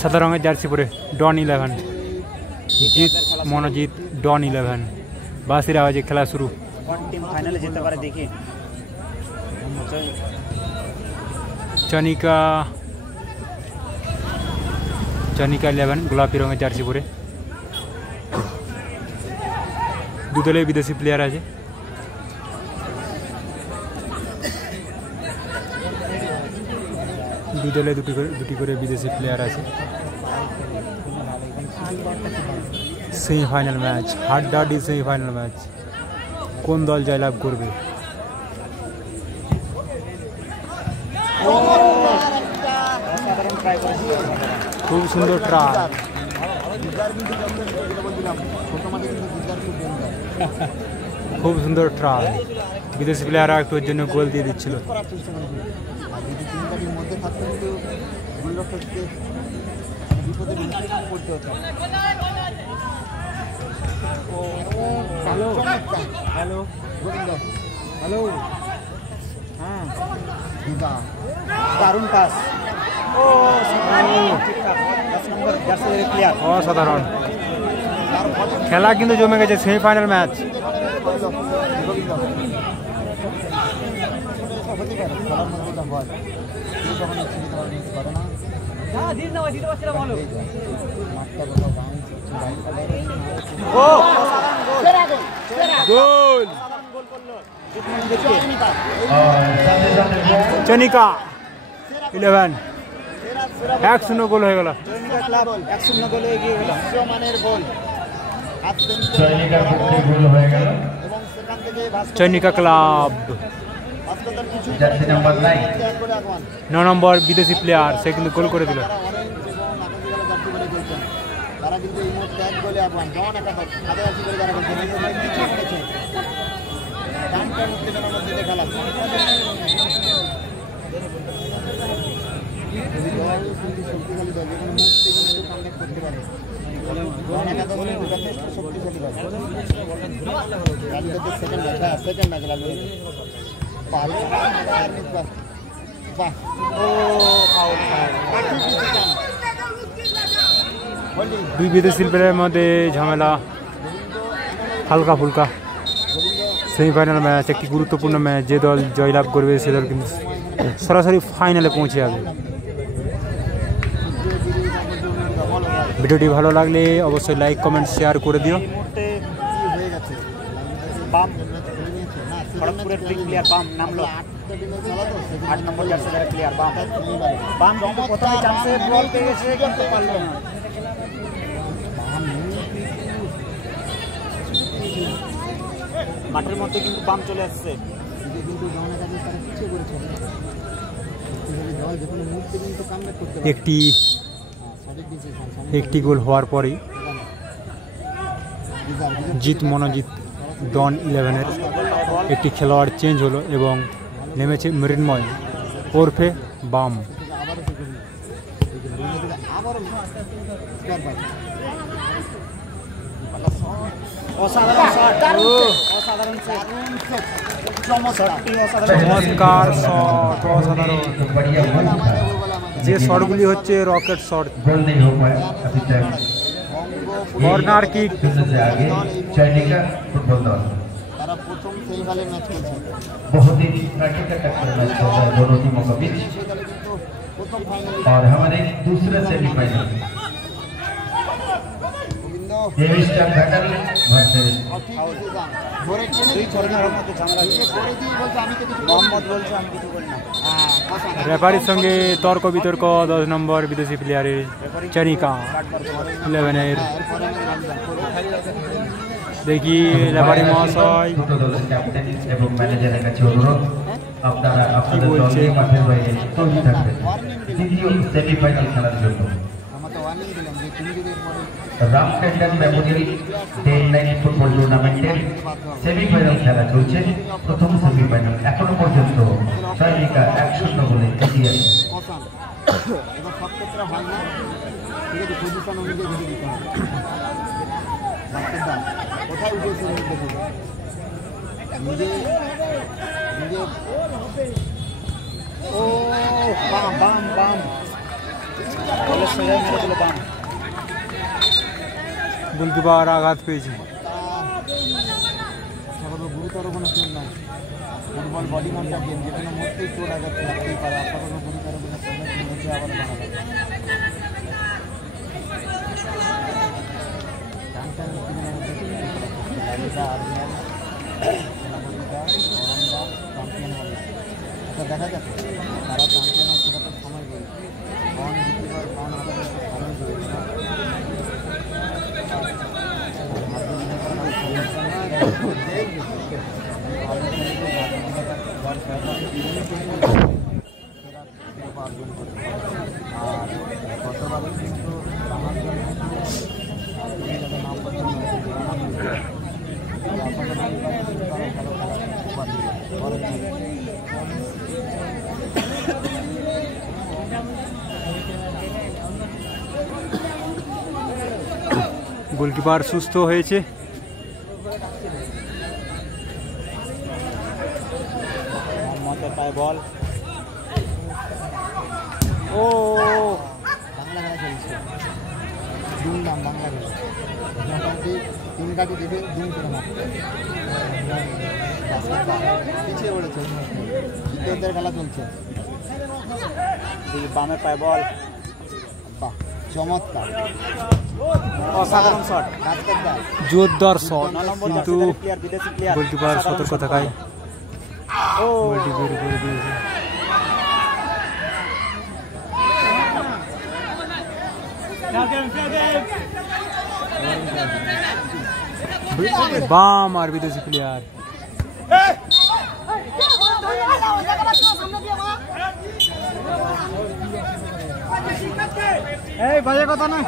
সাদা রঙের জার্সি পরে ডন 11 জিত মনোজিৎ ডন 11 বাঁশির আওয়াজে খেলা শুরু। কোন টিম ফাইনালে যেতে পারে দেখি। চনিকা 11 গোলাপি রঙের জার্সি পরে। দুদলে বিদেশি প্লেয়ার আছে। দুদলে দুটি করে বিদেশি প্লেয়ার আছে। সেমিফাইনাল ম্যাচ, হাড্ডাহাড্ডি সেমিফাইনাল ম্যাচ। কোন দল জয়লাভ করবে? খুব সুন্দর ট্রাই, খুব সুন্দর ট্রাই। বিদেশি প্লেয়াররা একটু ওর জন্য গোল দিয়ে দিচ্ছিল। দারুণ পাস। অসাধারণ খেলা কিন্তু জমে গেছে। Semifinal match. গোল চনিকা 11 1-0 গোল হয়ে গেল। চনিকা ক্লাব 9 নম্বর বিদেশি প্লেয়ার, সে কিন্তু গোল করে দিল। দুই বিদেশি প্লেয়ারের মধ্যে ঝামেলা হালকা ফুলকা। সেমিফাইনাল ম্যাচ, একটি গুরুত্বপূর্ণ ম্যাচ। যে দল জয়লাভ করবে সে দল কিন্তু সরাসরি ফাইনালে পৌঁছে যাবে। ভিডিওটি ভালো লাগলে অবশ্যই লাইক কমেন্ট শেয়ার করে দিও। খড়গপুরের প্লেয়ার বাম নামলো 8 নম্বর জার্সির প্লেয়ার বাম। বাম প্রথমে চান্সে বল পেয়ে গেছে কিন্তু পারল না। মাঠের মধ্যে কিন্তু বাম চলে আসছে। একটি গোল হওয়ার পরেই জিত মনোজিৎ ডন 11-এর একটি খেলোয়াড় চেঞ্জ হলো এবং নেমেছে মৃন্ময় ওরফে বাম। চমৎকার শট, অসাধারণ। যে শটগুলি হচ্ছে রকেট শট। Corner kick. बहुत ही प्राक्टिकल टक्कर मैच हो रहा है दोनों टीमों के बीच और हमारे दूसरे सेमीफाइनल डेविस्टन बैटल वर्सेस রেফারির সঙ্গে তর্ক বিতর্ক 10 নম্বর বিদেশি প্লেয়ারের চনিকা 11-এর। দেখি রেফারি মহাশয় ক্যাপ্টেন এবং ম্যানেজারের কাছে অনুরোধ আপনারা আপনাদের দলের মাঠের বাইরে তৈরি থাকবেন দ্বিতীয় সেমিফাইনাল খেলার জন্য। রামটেন্ডন মেমোরিয়াল ডে নাইট ফুটবল টুর্নামেন্টের সেমিফাইনাল খেলা চলছে। প্রথম সেমিফাইনাল এখনো পর্যন্ত চনিকা 1-0 গোলে এগিয়ে আছে। কোথায় উঠেছে ও বাম বাম বাম বলে সোজা মেরে দিল বাম। গোলকিপার আঘাত পেয়েছে। গুরুতর কোনো চোট নাই, ফুটবল বডি কন্ট্যাক্ট গেম, যে কোনো মুহূর্তেই চোট আঘাত লাগতেই পারে। আশা করবো গুরুতর কোনো সম্মুখীন হচ্ছে আবার বাড়াবে। দেখা যাচ্ছে তারা চ্যাম্পিয়ন হয়, সেটা তো সময় বলছে। কন জিতবার কন আমাদের সময় বলছে না। আর গতবারে কিন্তু আমার জন্য নাম গোলকিপার সুস্থ হয়েছে। মোহাম্মদের পায়ে বল। ও বাংলা খেলা চলছে, দুমদাম বাংলা খেলা। মোটামুটি 3 কাটি দেখে দুম করে মারছে, পিছিয়ে পড়েছে। দ্বিতীয়দের খেলা চলছে। বামের পায়ে বল। বাহ, চমৎকার, অসাধারণ শট, জোরদার শট, 9 নম্বর কিন্তু প্লেয়ার, বিদেশি প্লেয়ার। গোলকিপার সতর্ক থাকায় ও গোলটি বের করে দিয়েছে। বাম আর বিদেশি প্লেয়ার। এই বাজে কথা না।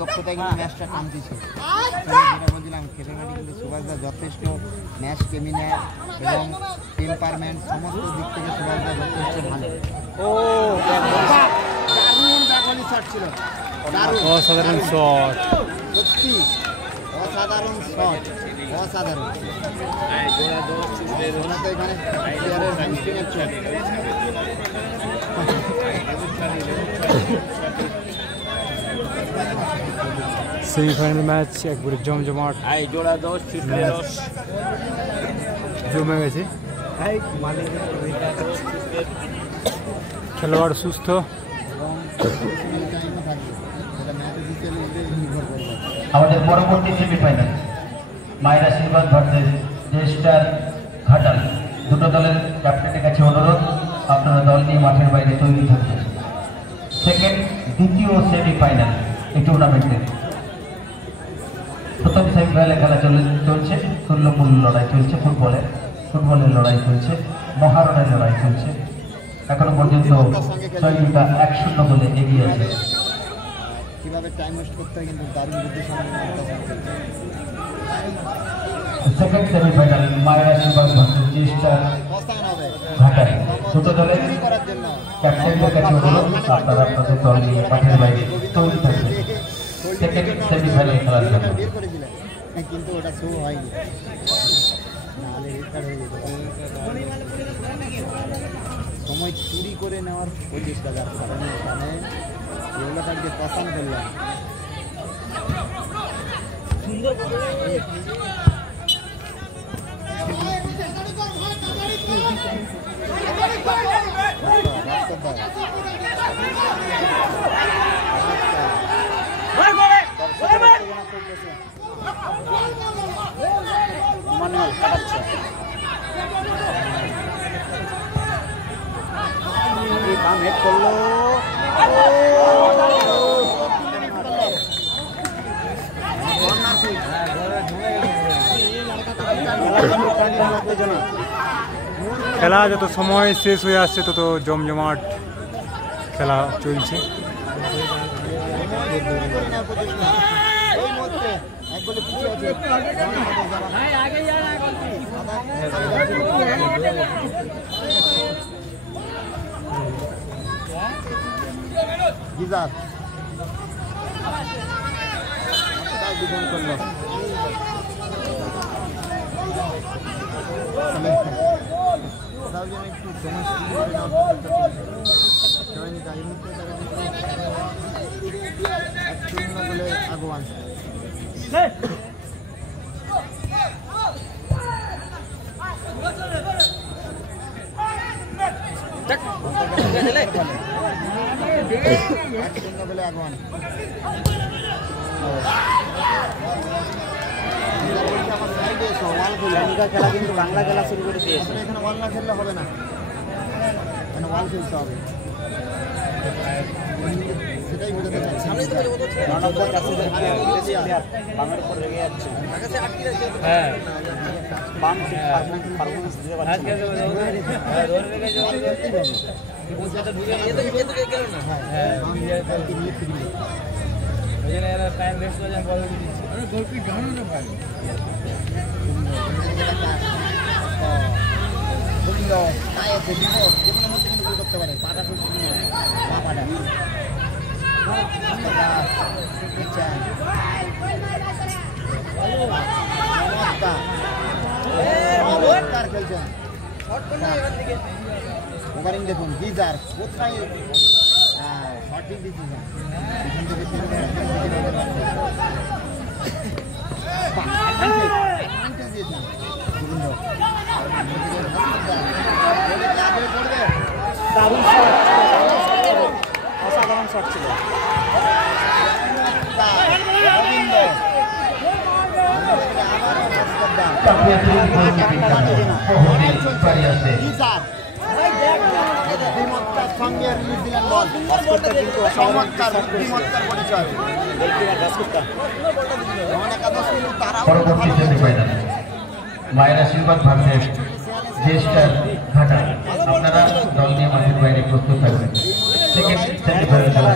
দক্ষতায় কিন্তু ম্যাচটা টানতেছে। বলছিলাম খেলাঘাটি কিন্তু সুভাষদা যথেষ্ট ম্যাচ স্টেমিনার এবং টেম্পারমেন্ট সমস্ত দিক থেকে সুভাষদা যথেষ্ট ভালো। ও দারুণ ব্যাকওয়ালি শট ছিল, অসাধারণ শট, সত্যি অসাধারণ শট, অসাধারণ। ওরা তো এখানে প্লেয়ারের হ্যামস্ট্রিংয়ের চোট। সেমিফাইনাল ম্যাচ একবারে জমজমাট, ম্যাচ জমে গেছে। খেলোয়াড় সুস্থ। আমাদের পরবর্তী সেমিফাইনাল মায়ের আশীর্বাদ ভার্সেস জেস্টার ঘাটাল। দুটো দলের ক্যাপ্টেনের কাছে অনুরোধ, আপনারা দল নিয়ে মাঠের বাইরে তৈরি থাকবেন। দ্বিতীয় সেমিফাইনাল এই টুর্নামেন্টের প্রথম সেমিফাইনালে খেলা চলছে, তুল্যমূল্য লড়াই চলছে, ফুটবলের লড়াই চলছে, মহারণের লড়াই চলছে। এখনো পর্যন্ত সহযোগিতা 1-0 বলে এগিয়ে আছে। কিভাবে টাইম ওয়েস্ট করতে হয় কিন্তু দারুণ বুদ্ধিসম্পন্ন। সেকেন্ড সেমিফাইনাল মায়ের আশীর্বাদ ভার্সেস জেস্টার ঘাটাল। দুটো দলের ক্যাপ্টেনদের কাছে অনুরোধ, আপনারা আপনাদের দল নিয়ে মাঠের বাইরে তৈরি থাকবেন সেকেন্ড সেমিফাইনাল খেলার জন্য। কিন্তু ওটা শো হয়নি, নাহলে রেকর্ড হয়ে যেত। সময় চুরি করে নেওয়ার প্রচেষ্টা, যার কারণে এখানে এগুলোটাকে পছন্দ করলাম। মানুয়াল কাটাচ্ছে। বাম হেড করলো, খেলা যত সময় শেষ হয়ে আসছে তত জমজমাট খেলা চলছে। করলো তার জন্য একটু ডোমেস্টিক বলে আগোয়ান বলে আগোয়ান খেলা কিন্তু বাংলা খেলা শুরু করে দিয়েছে। এখানে ওয়াল না খেললে হবে না, এখানে ওয়াল খেলতে হবে, সেটাই বোঝাতে চাচ্ছি। বামের উপর রেগে যাচ্ছে, হ্যাঁ বাম পারফরমেন্স দিতে পারছে করতে পারে পাটা পাটা খেলছেন ওভারিং দেখুন ডিজার কোথায় সঠিক ডিসিশন দারুণ অসাধারণ শট ছিল। সঙ্গে নিউজিল্যান্ড বল চমৎকার বুদ্ধিমত্তার পরিচয়। পরবর্তী সেমিফাইনাল মায়ের আশীর্বাদ ভার্সেস জেস্টার ঘাটা। আপনারা দল নিয়ে মাঠের বাইরে প্রস্তুত থাকবেন। সেকেন্ড সেমিফাইনাল খেলা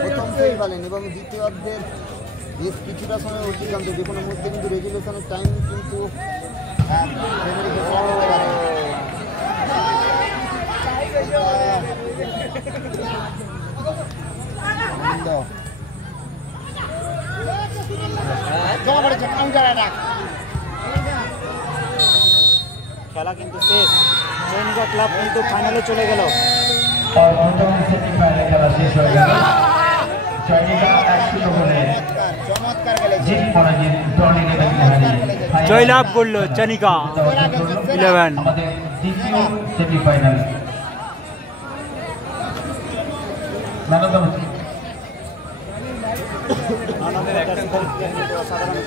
প্রথম সেমিফাইনাল এবং দ্বিতীয়ার্ধের বেশ কিছুটা সময় অতিক্রান্ত, যে কোনো মধ্যে কিন্তু রেজুলেশনের টাইম কিন্তু খেলা কিন্তু শেষ, চৈনিকা ক্লাব কিন্তু ফাইনালে চলে গেল। প্রথম সেমিফাইনাল খেলা শেষ হয়ে গেল। চৈনিকা 1-0 গোলে জিত পরাজিত টর্নি জয়লাভ করলো চৈনিকা 11। আমাদের দ্বিতীয় সেমিফাইনাল অসাধারণ